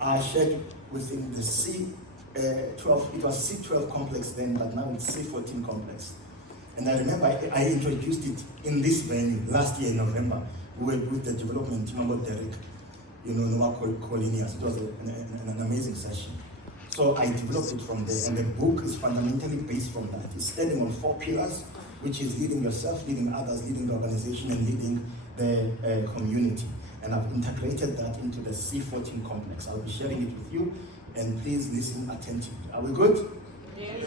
I shared within the C12, it was C12 complex then, but now it's C14 complex. And I remember I introduced it in this venue last year in November. We were with the development team about Derek, Noah Colinias. It was an amazing session. So I developed it from there, and the book is fundamentally based from that. It's standing on 4 pillars, which is leading yourself, leading others, leading the organization, and leading the community. And I've integrated that into the C14 complex. I'll be sharing it with you, and please listen attentively. Are we good? Yes.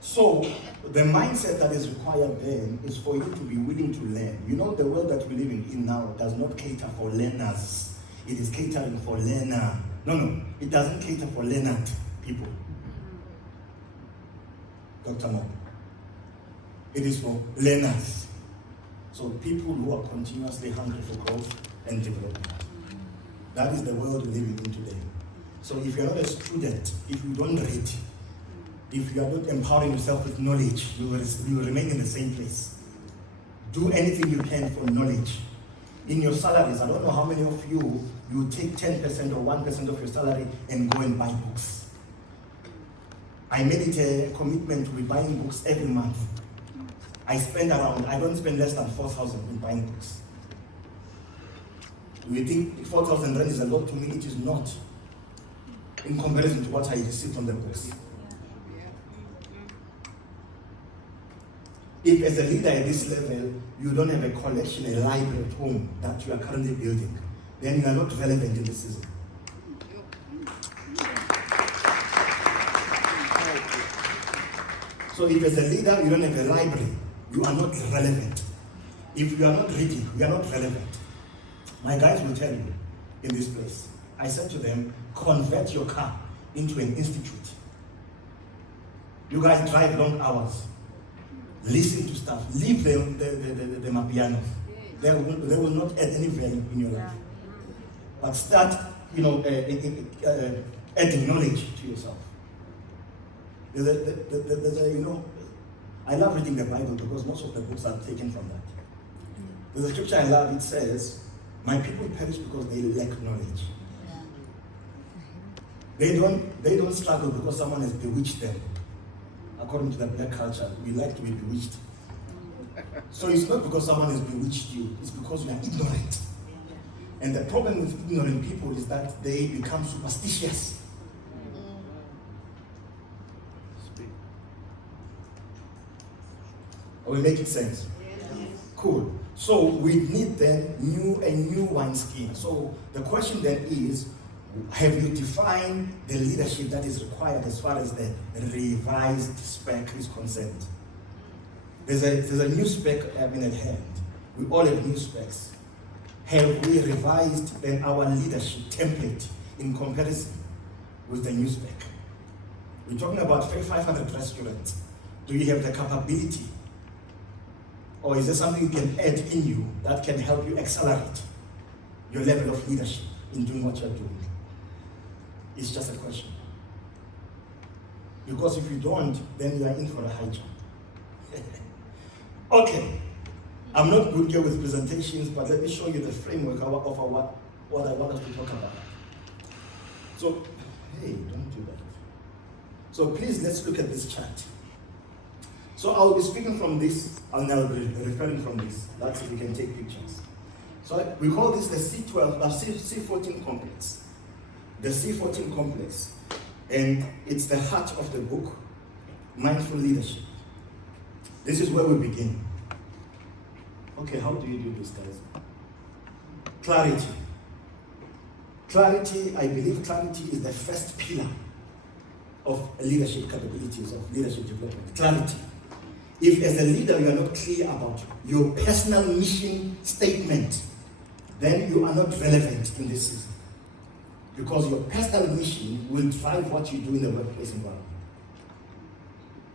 So, the mindset that is required then is for you to be willing to learn. You know, the world that we're living in now does not cater for learners. It is catering for learner. No, it doesn't cater for learned people. Dr. Mo. It is for learners. So people who are continuously hungry for growth and development. That is the world we're living in today. So if you're not a student, if you don't read, if you are not empowering yourself with knowledge, you will remain in the same place. Do anything you can for knowledge. In your salaries, I don't know how many of you take 10% or 1% of your salary and go and buy books. I made it a commitment to be buying books every month. I don't spend less than 4,000 in buying books. You think 4,000 rand is a lot? To me, it is not. In comparison to what I receive from the books. If as a leader at this level, you don't have a collection, a library at home that you are currently building, then you are not relevant in the season. So if as a leader, you don't have a library, you are not relevant. If you are not reading, you are not relevant. My guys will tell you in this place. I said to them, convert your car into an institute. You guys drive long hours. Listen to stuff. Leave the mapiano. They will not add any value in your life. But start, adding knowledge to yourself. I love reading the Bible because most of the books are taken from that. There's a scripture I love. It says, "My people perish because they lack knowledge." They don't struggle because someone has bewitched them. According to the black culture, we like to be bewitched. So it's not because someone has bewitched you, it's because you are ignorant. And the problem with ignorant people is that they become superstitious. Are we making sense? Yes. Cool. So we need then a new wineskin. So the question then is, have you defined the leadership that is required as far as the revised spec is concerned? There's a new spec at hand. We all have new specs. Have we revised then our leadership template in comparison with the new spec? We're talking about 500 restaurants. Do you have the capability? Or is there something you can add in you that can help you accelerate your level of leadership in doing what you're doing? It's just a question. Because if you don't, then you are in for a high jump. Okay. I'm not good here with presentations, but let me show you the framework of what I want us to talk about. So, hey, don't do that. So please, let's look at this chart. So I'll be speaking from this, and I'll be referring from this. That's if you can take pictures. So we call this the C14 complex. The C14 complex. And it's the heart of the book, Mindful Leadership. This is where we begin. Okay, how do you do this, guys? Clarity. Clarity, I believe clarity is the first pillar of leadership capabilities, of leadership development. Clarity. If as a leader you are not clear about your personal mission statement, then you are not relevant in this season. Because your personal mission will drive what you do in the workplace environment.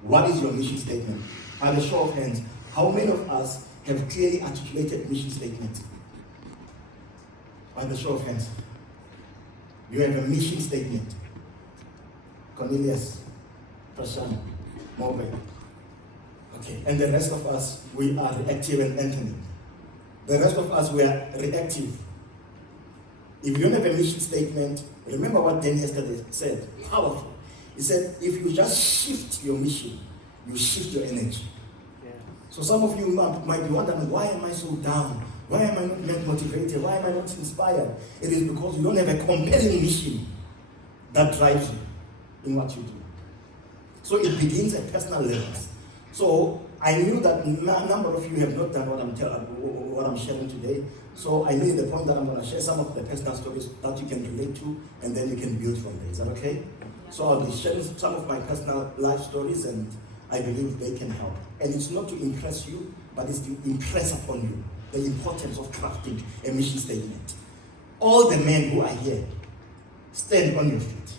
What is your mission statement? By the show of hands, how many of us have clearly articulated mission statements? By the show of hands. You have a mission statement. Cornelius, Prashant, Mobile. Okay, and the rest of us, we are reactive, and Anthony. The rest of us, we are reactive. If you don't have a mission statement, remember what Dan yesterday said, powerful. He said, if you just shift your mission, you shift your energy. Yeah. So some of you might be wondering, why am I so down? Why am I not motivated? Why am I not inspired? It is because you don't have a compelling mission that drives you in what you do. So it begins at personal levels. So I knew that a number of you have not done what I'm sharing today. So I made the point that I'm going to share some of the personal stories that you can relate to, and then you can build from there. Is that okay? Yeah. So I'll be sharing some of my personal life stories, and I believe they can help. And it's not to impress you, but it's to impress upon you the importance of crafting a mission statement. All the men who are here, stand on your feet.